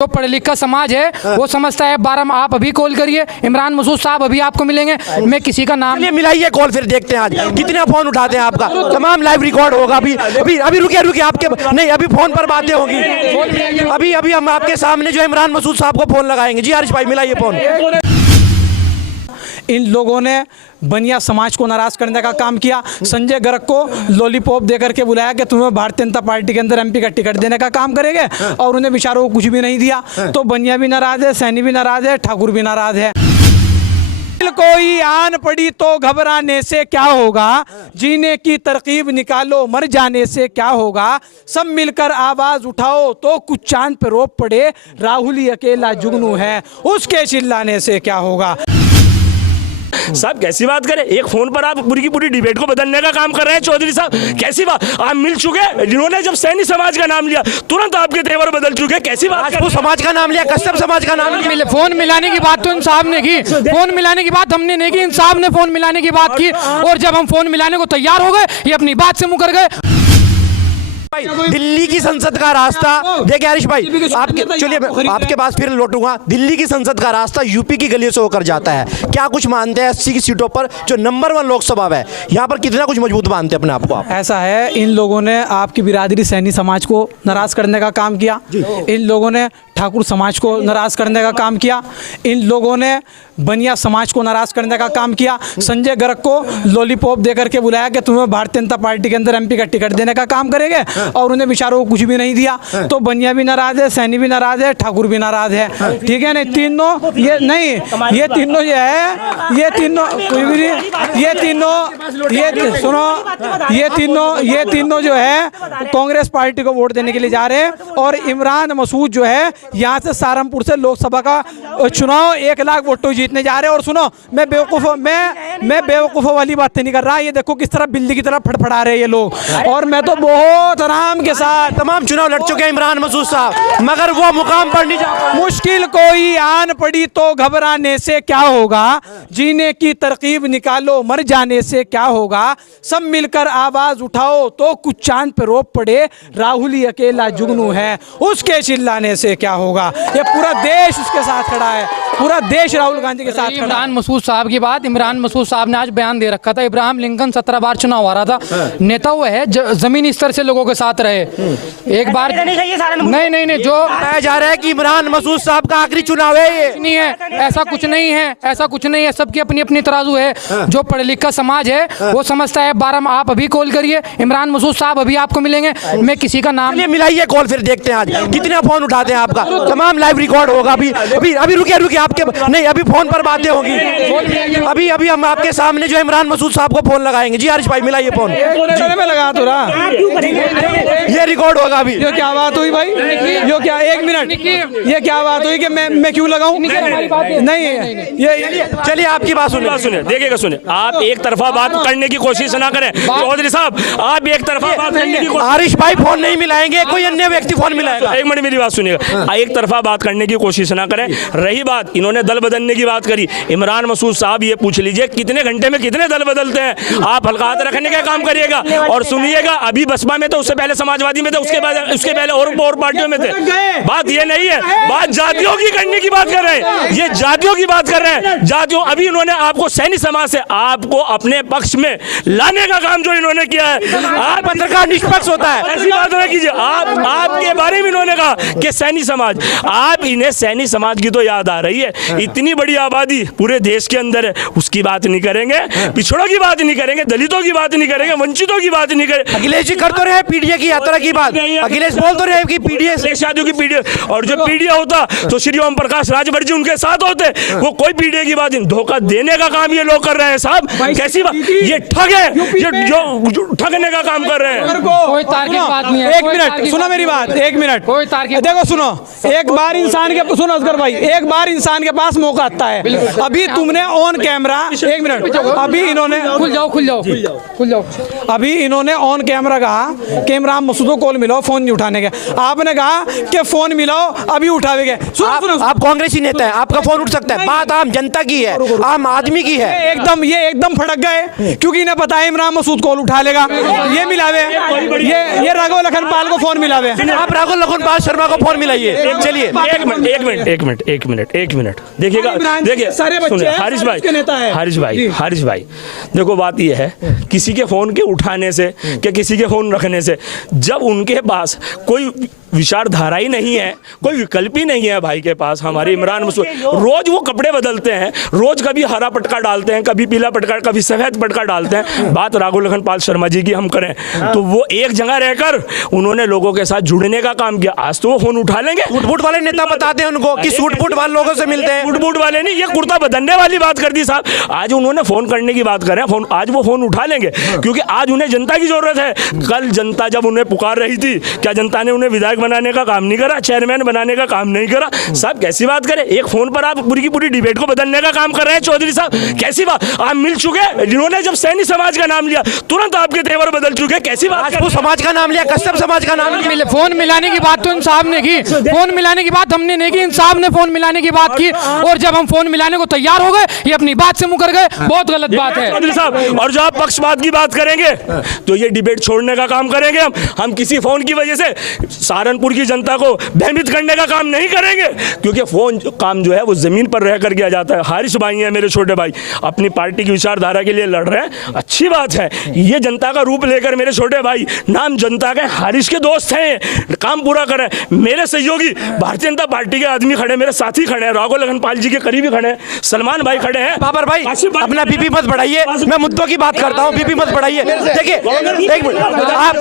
जो पढ़े लिखा समाज है वो समझता है 12 आप अभी कॉल करिए, इमरान मसूद साहब अभी आपको मिलेंगे। मैं किसी का नाम मिलाइए कॉल, फिर देखते हैं आज कितना फोन उठाते हैं आपका। तमाम लाइव रिकॉर्ड होगा। अभी अभी अभी रुकिए आपके नहीं, अभी फोन पर बातें होंगी। अभी अभी हम आपके सामने जो इमरान मसूद साहब को फोन लगाएंगे। जी आरिश भाई मिलाइए फोन। इन लोगों ने बनिया समाज को नाराज करने का काम किया। संजय गर्ग को लॉलीपॉप देकर के बुलाया कि तुम्हें भारतीय जनता पार्टी के अंदर एमपी का टिकट देने का काम करेंगे, और उन्हें बेचारों को कुछ भी नहीं दिया। तो बनिया भी नाराज है, सैनी भी नाराज है, ठाकुर भी नाराज है। कोई आन पड़ी तो घबराने से क्या होगा, जीने की तरकीब निकालो मर जाने से क्या होगा, सब मिलकर आवाज उठाओ तो कुछ चांद पे रोप पड़े, राहुल ही अकेला जुगनू है उसके चिल्लाने से क्या होगा। साहब कैसी बात करें, एक फोन पर आप पूरी की पूरी डिबेट को बदलने का काम कर रहे हैं। चौधरी साहब कैसी बात, आप मिल चुके, जिन्होंने जब सैनी समाज का नाम लिया तुरंत आपके तेवर बदल चुके। कैसी बात, वो समाज का नाम लिया, कश्यप समाज का नाम लिया। फोन मिलाने की बात तो इंसाफ ने की, फोन मिलाने की बात हमने नहीं की, इंसाफ ने फोन मिलाने की बात की। और जब हम फोन मिलाने को तैयार हो गए ये अपनी बात से मुकर गए। दिल्ली की संसद का रास्ता देखिए आरिश भाई, आपके चलिए आपके पास फिर लौटूंगा। दिल्ली की संसद का रास्ता यूपी की गलियों से होकर जाता है। क्या कुछ मानते हैं 80 की सीटों पर जो नंबर 1 लोकसभा है, यहाँ पर कितना कुछ मजबूत मानते हैं अपने आप को आप? ऐसा है, इन लोगों ने आपकी बिरादरी सैनी समाज को नाराज करने का काम किया, इन लोगों ने ठाकुर समाज को नाराज करने का काम किया, इन लोगों ने बनिया समाज को नाराज करने का काम किया। संजय गर्ग को लॉलीपॉप देकर के बुलाया कि तुम्हें भारतीय जनता पार्टी के अंदर एमपी का टिकट देने का काम करेंगे, और उन्हें बेचारों को कुछ भी नहीं दिया। तो बनिया भी नाराज है, सैनी भी नाराज है, ठाकुर भी नाराज है। ठीक है, नहीं तीनों ये नहीं, ये तीनों जो है, ये तीनों कोई भी नहीं, ये तीनों ये सुनो, ये तीनों जो है कांग्रेस पार्टी को वोट देने के लिए जा रहे हैं। और इमरान मसूद जो है यहाँ से सहारनपुर से लोकसभा का चुनाव 1 लाख वोटों जीतने जा रहे हैं। और सुनो, मैं बेवकूफ़ों वाली बातें नहीं कर रहा। ये देखो किस तरह बिल्ली की तरह फड़फड़ा रहे हैं ये लोग, और मैं तो बहुत आराम के साथ तमाम चुनाव लड़ चुके हैं इमरान मसूद साहब, मगर वो मुकाम पर नहीं जा पाए। मुश्किल कोई आन पड़ी तो घबराने से क्या होगा, जीने की तरकीब निकालो मर जाने से क्या होगा, सब मिलकर आवाज उठाओ तो कुछ चांद पे रोप पड़े, राहुल ही अकेला जुगनू है उसके चिल्लाने से क्या होगा। ये पूरा देश उसके साथ खड़ा है, पूरा देश राहुल गांधी के साथ खड़ा है। इमरान मसूद साहब की बात, इमरान मसूद साहब ने आज बयान दे रखा था, इब्राहिम लिंकन 17 बार चुनाव हारा था, नेता वो है जमीनी स्तर से लोगों के साथ रहे। एक बार नहीं जो बताया जा रहा है कि इमरान मसूद साहब का आखिरी चुनाव है, ये नहीं है, ऐसा कुछ नहीं है, ऐसा कुछ नहीं है। सबकी अपनी अपनी तराजू है। जो पढ़े लिखा समाज है वो समझता है 12 आप अभी कॉल करिए, इमरान मसूद साहब अभी आपको मिलेंगे। मैं किसी का नाम मिलाइए कॉल, फिर देखते हैं आज कितना फोन उठाते हैं आपका। तमाम लाइव रिकॉर्ड होगा। अभी अभी अभी रुकिए आपके नहीं, अभी फोन पर बातें होंगी। अभी अभी हम आपके सामने जो इमरान मसूद साहब को फोन लगाएंगे। जी आरिश भाई मिलाइए फोन। में लगा तो रहा, ये रिकॉर्ड होगा अभी। ये क्या बात हुई भाई, ये क्या, 1 मिनट, ये क्या बात हुई कि मैं क्यों लगाऊं? नहीं ये चलिए आपकी बात सुनिए। देखिएगा, सुनिए, आप एक तरफा बात करने की कोशिश ना करें। चौधरी साहब आप एक तरफा बात करने की आरिश भाई फोन नहीं मिलाएंगे, कोई अन्य व्यक्ति फोन मिलाएगा। एक मिनट मेरी बात सुनिएगा, एक तरफा बात करने की कोशिश ना करें। रही बात, इन्होंने दल बदलने की बात करी, इमरान मसूद साहब ये पूछ लीजिए कितने घंटे में कितने दल बदलते हैं। आप हल्का हाथ रखने का काम करिएगा। और सुनिएगा, अभी बसपा में तो, उससे पहले समाजवादी में थे, उसके पहले और पार्टियों में थे। बात ये नहीं है, बात जातियों की करने की बात कर रहे हैं, ये जातियों की बात कर रहे हैं। जातियों, अभी इन्होंने आपको सैनी समाज से आपको अपने पक्ष में लाने का काम जो इन्होंने किया है। आप पत्रकार निष्पक्ष होता है, ऐसी बात ना कीजिए। आपके बारे में इन्होंने कहा कि सैनी समाज, आप इन्हें सैनी समाज की तो याद आ रही है। इतनी बड़ी आबादी पूरे देश के अंदर है, उसकी बात नहीं करेंगे, पिछड़ों की बात नहीं करेंगे, दलितों की बात नहीं करेंगे, वंचितों की बात नहीं करेंगे। अखिलेश जी कर तो रहे पीडीए की यात्रा की बात, अखिलेश बोल तो रहे कि पीडीए शादियों की पीडीए, और जो पीडीए होता तो श्री ओम प्रकाश राजभर जी उनके साथ होते। वो कोई पीडीए की बात नहीं, धोखा देने का काम ये लोग कर रहे हैं साहब। कैसी बात, ये ठग है, ये जो ठगने का काम कर रहे हैं। कोई तार्किक बात नहीं है। 1 मिनट सुनो मेरी बात, 1 मिनट कोई तार्किक, देखो सुनो, एक बार इंसान के, सुनो असगर भाई, एक बार इंसान इमरान के पास मौका आता है। अभी तुमने ऑन कैमरा, एक मिनट, अभी इन्होंने खुल जाओ अभी इन्होंने ऑन कैमरा कहा कि इमरान मसूद को कॉल मिलाओ, फोन नहीं उठाने के। आपने कहा कि फोन मिलाओ, अभी उठावेंगे। आप कांग्रेसी नेता हैं, आपका फोन उठ सकता है। बात आम जनता की है, आम आदमी की है। ये एकदम फटक गए, क्योंकि इन्हें पता है इमरान मसूद कॉल उठा लेगा। ये मिलावे, ये राघव लखनपाल को फोन मिलावे। आप राघव लखनपाल शर्मा को फोन मिलाइए। चलिए एक मिनट देखिएगा, देखिए सुनिए हारिस भाई, देखो बात ये है, किसी के फोन के उठाने से क्या किसी के फोन रखने से, जब उनके पास कोई विचारधारा ही नहीं है, कोई विकल्प ही नहीं है भाई के पास, हमारे इमरान मसूद रोज वो कपड़े बदलते हैं, रोज कभी हरा पटका डालते हैं, कभी पीला पटका, कभी सफेद पटका डालते हैं। बात राघव लखनपाल शर्मा जी की हम करें तो वो एक जगह रहकर उन्होंने लोगों के साथ जुड़ने का काम किया। आज तो वो फोन उठा लेंगे। सूट वाले नेता बताते हैं उनको कि सूट वाले लोगों से मिलते हैं। सूट वाले नहीं, ये कुर्ता बदलने वाली बात कर दी साहब। आज उन्होंने फोन करने की बात कर रहे हैं, आज वो फोन उठा लेंगे, क्योंकि आज उन्हें जनता की जरूरत है। कल जनता जब उन्हें पुकार रही थी, क्या जनता ने उन्हें विधायक बनाने का काम नहीं करा, चेयरमैन बनाने का काम नहीं करा? साहब कैसी बात करें, एक फोन पर आप पूरी की पूरी डिबेट को बदलने का काम कर रहे हैं चौधरी साहब, कैसी बात? आप मिल चुके, जिन्होंने जब सैनी समाज का नाम लिया तुरंत आपके तेवर बदल चुके, कैसी बात? राजपूत समाज का नाम लिया, कश्यप समाज का नाम लिया। फोन मिलाने की बात तो इंसाफ ने की, फोन मिलाने की बात हमने नहीं की, इंसाफ ने फोन मिलाने की बात की। और जब हम फोन मिलाने को तैयार हो गए, ये अपनी बात से मुकर गए, बहुत गलत बात है चौधरी साहब। और जो आप पक्षपात की बात करेंगे तो ये डिबेट छोड़ने का काम करेंगे हम किसी फोन की वजह से सहारनपुर की जनता को भयभीत करने का काम नहीं करेंगे, क्योंकि फोन काम जो है वो जमीन पर रहकर किया जाता है। हारिस भाई हैं मेरे छोटे भाई, अपनी पार्टी की विचारधारा के लिए लड़ रहे हैं, अच्छी बात है। ये जनता का रूप लेकर मेरे छोटे भाई, नाम जनता के, हारिस के दोस्त हैं, काम पूरा करें। मेरे सहयोगी भारतीय जनता पार्टी के आदमी खड़े, मेरे साथी खड़े हैं, राघव लखनपाल जी के करीबी खड़े हैं, सलमान भाई खड़े हैं। बाबर भाई अपना बीपी मत बढ़ाइए, मैं मुद्दों की बात करता हूँ, बीपी मत बढ़ाइए। देखिए एक मिनट, आप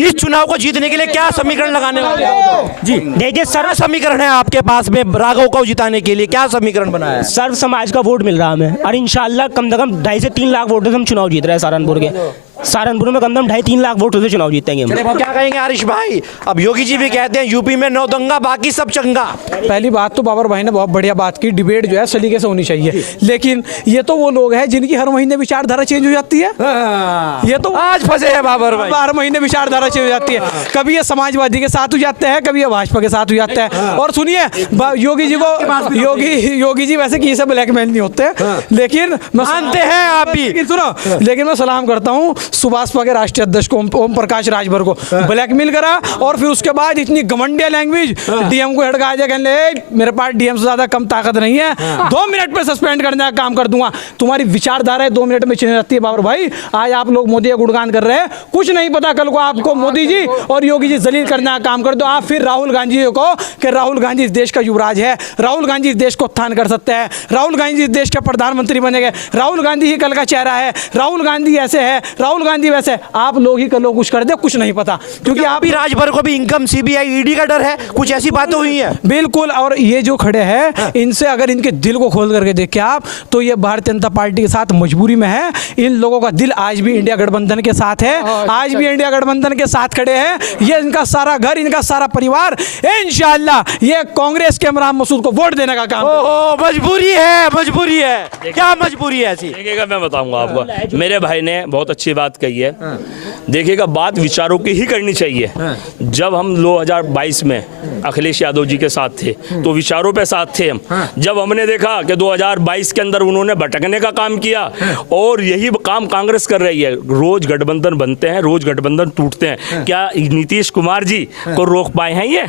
इस चुनाव को जीतने के लिए क्या समीकरण लगाने वाले हैं? जी देखिए, सर्व समीकरण है आपके पास में राघव को जिताने के लिए, क्या समीकरण बनाया है? सर्व समाज का वोट मिल रहा है हमें, और इंशाल्लाह कम से कम 2.5 से 3 लाख वोटों से हम चुनाव जीत रहे हैं। सहारनपुर में कम से कम 2.5-3 लाख वोटों से चुनाव जीतेंगे हम। क्या कहेंगे हरीश भाई? अब योगी जी भी कहते हैं यूपी में 9 दंगा, बाकी सब चंगा। पहली बात तो बाबर भाई ने बहुत बढ़िया बात की, डिबेट जो है सलीके से होनी चाहिए, लेकिन ये तो वो लोग हैं जिनकी हर महीने विचारधारा चेंज हो जाती है। ये तो आज फंसे हैं बाबर भाई, हर महीने विचारधारा चेंज हो जाती है, कभी ये समाजवादी के साथ हो जाते हैं, कभी ये भाजपा के साथ हो जाते हैं। और सुनिए, योगी जी को योगी जी वैसे किसी से ब्लैकमेल नहीं होते, लेकिन मानते हैं आप भी, सुनो, लेकिन मैं सलाम करता हूँ सुभाषपा के राष्ट्रीय अध्यक्ष को, ओम प्रकाश राजभर को ब्लैकमेल करा, और फिर उसके बाद इतनी घमंडिया लैंग्वेज, डीएम को हटका दिया, कहने मेरे पास डीएम से ज्यादा कम ताकत नहीं है, 2 मिनट पे सस्पेंड करने का काम कर दूंगा। तुम्हारी विचारधारा 2 मिनट में चेंज जाती है बाबर भाई। आज आप लोग मोदी का गुणगान कर रहे हैं, कुछ नहीं पता कल को आपको मोदी जी और योगी जी जलील करने का काम कर दो। आप फिर राहुल गांधी जी को कि राहुल गांधी इस देश का युवराज है, राहुल गांधी इस देश को उत्थान कर सकते हैं, राहुल गांधी इस देश के प्रधानमंत्री बनेंगे, राहुल गांधी ही कल का चेहरा है, राहुल गांधी ऐसे है, राहुल गांधी वैसे। आप लोग ही कल कुछ कर दे, कुछ नहीं पता, क्योंकि आप भी राजभर को भी इनकम, सीबीआई, ईडी का डर है, कुछ ऐसी बातें हुई है। बिल्कुल, और ये जो खड़े हैं इनसे अगर इनके दिल को खोल करके देखें आप, तो ये भारतीय जनता पार्टी के साथ मजबूरी में है। इन लोगों का दिल आज भी इंडिया गठबंधन के साथ है, आज भी इंडिया गठबंधन के साथ खड़े हैं। ये इनका सारा घर, इनका सारा परिवार, इंशाल्लाह ये कांग्रेस के इमरान मसूद को वोट देने का काम। मजबूरी है, मजबूरी है, क्या मजबूरी है ऐसी? देखिएगा, मैं बताऊंगा आपको, मेरे भाई ने बहुत अच्छी बात कही है। देखिएगा, बात विचारों की ही करनी चाहिए। जब हम 2022 में अखिलेश यादव जी के साथ थे तो विचारों पे साथ थे हम। जब हमने देखा कि 2022 के अंदर उन्होंने भटकने का काम किया, और यही काम कांग्रेस कर रही है, रोज गठबंधन बनते हैं, रोज गठबंधन टूटते हैं। क्या नीतीश कुमार जी को रोक पाए हैं ये?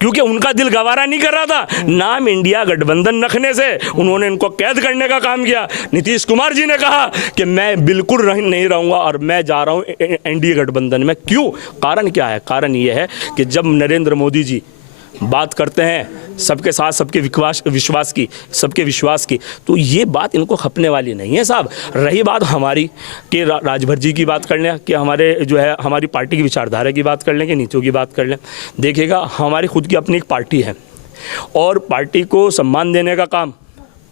क्योंकि उनका दिल गवारा नहीं कर रहा था नाम इंडिया गठबंधन रखने से, उन्होंने इनको कैद करने का काम किया। नीतीश कुमार जी ने कहा कि मैं बिल्कुल नहीं रहूंगा और मैं जा रहा हूं एनडीए गठबंधन में। क्यों? कारण क्या है? कारण ये है कि जब नरेंद्र मोदी जी बात करते हैं सबके साथ, सबके विश्वास की, तो ये बात इनको खपने वाली नहीं है साहब। रही बात हमारी कि राजभर जी की बात कर लें, कि हमारे जो है हमारी पार्टी की विचारधारा की बात कर लें, कि नीतियों की बात कर लें। देखिएगा, हमारी खुद की अपनी एक पार्टी है, और पार्टी को सम्मान देने का काम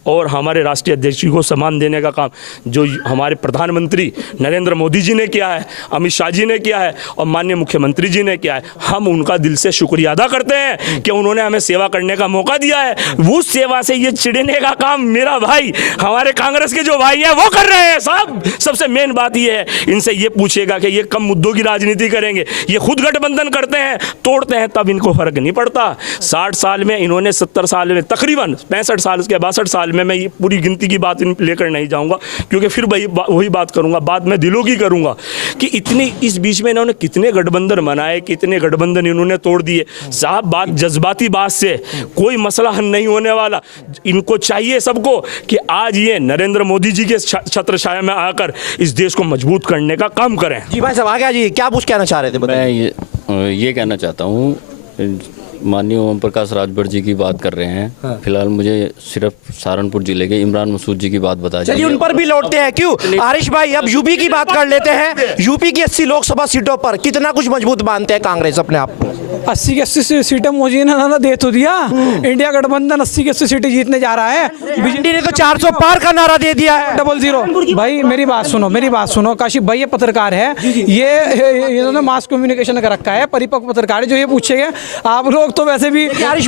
और हमारे राष्ट्रीय अध्यक्ष जी को सम्मान देने का काम जो हमारे प्रधानमंत्री नरेंद्र मोदी जी ने किया है, अमित शाह जी ने किया है और माननीय मुख्यमंत्री जी ने किया है, हम उनका दिल से शुक्रिया अदा करते हैं कि उन्होंने हमें सेवा करने का मौका दिया है। उस सेवा से ये चिढ़ने का काम मेरा भाई, हमारे कांग्रेस के जो भाई हैं वो कर रहे हैं साहब। सबसे मेन बात ये है, इनसे ये पूछेगा कि ये कम मुद्दों की राजनीति करेंगे, ये खुद गठबंधन करते हैं, तोड़ते हैं, तब इनको फर्क नहीं पड़ता। 60 साल में इन्होंने 70 साल में तकरीबन 65 साल के 62 साल में, मैं ये पूरी गिनती की बात लेकर नहीं जाऊंगा क्योंकि फिर वही बात करूंगा, बात मैं दिलों की करूंगा कि इतनी इस बीच में इन्होंने कितने गठबंधन बनाए, कितने गठबंधन इन्होंने तोड़ दिए साहब। बात जज्बाती बात से कोई मसला हल नहीं होने वाला। इनको चाहिए सबको कि आज ये नरेंद्र मोदी जी के छत्र छाया में आकर इस देश को मजबूत करने का काम करें। जी भाई साहब आगे जी, क्या कुछ कहना चाह रहे थे? मैं ये कहना चाहता हूँ, माननीय ओम प्रकाश राजभर जी की बात कर रहे हैं। फिलहाल मुझे सिर्फ सहारनपुर जिले के इमरान मसूद जी की बात बता चलिए उन पर भी लौटते हैं। क्यों आरिश भाई, अब यूपी की बात कर लेते हैं। यूपी की 80 लोकसभा सीटों पर कितना कुछ मजबूत मानते हैं कांग्रेस अपने आप को? 80 की 80 सीटें मोदी ने ना दे तो दिया। इंडिया गठबंधन 80 की 80 सीटें जीतने जा रहा है। बीजेपी ने तो 400 पार का नारा दे दिया है। 00 भाई मेरी बात सुनो काशिफ भाई, ये पत्रकार है, ये इन्होंने मास कम्युनिकेशन का रखा है, परिपक्व पत्रकार है, जो ये पूछेंगे आप लोग तो वैसे भी